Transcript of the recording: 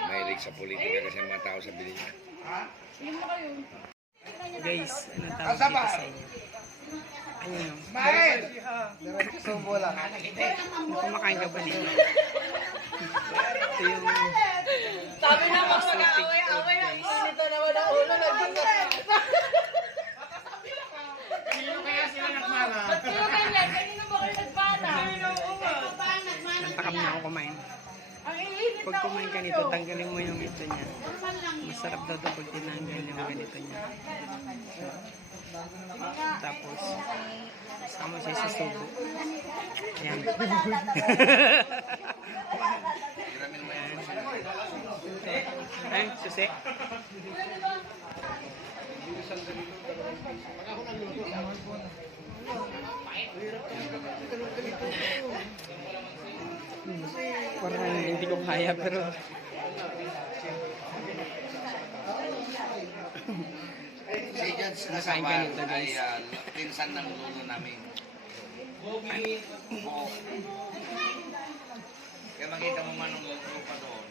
Mahilig sa politika kasi ang mga tao sa bilhin niya. Guys, ano tawag dito sa inyo? Ayun o. Subo lang. Kumakain ka ba nito? Ito yung Sabi na mo mag-aaway-aaway ang inito naman ang ulo. Kanino kaya sila nagmana? Ba't sila ganyan? Kanino ba kayo nagmana? nantakam na ako kumain. Ang iinit Pag kumain ka nito, tanggalin mo yung ito niya. Masarap daw ito pag tinanggal yung ganito niya. Tapos, sama siya sa subo. Ayan. Ay, susi. Parang hindi ko kaya pero Si Judge Nakain ka Asabar nito, guys. ay pinsan ng lolo namin. Kaya makita mo man ang lupa doon.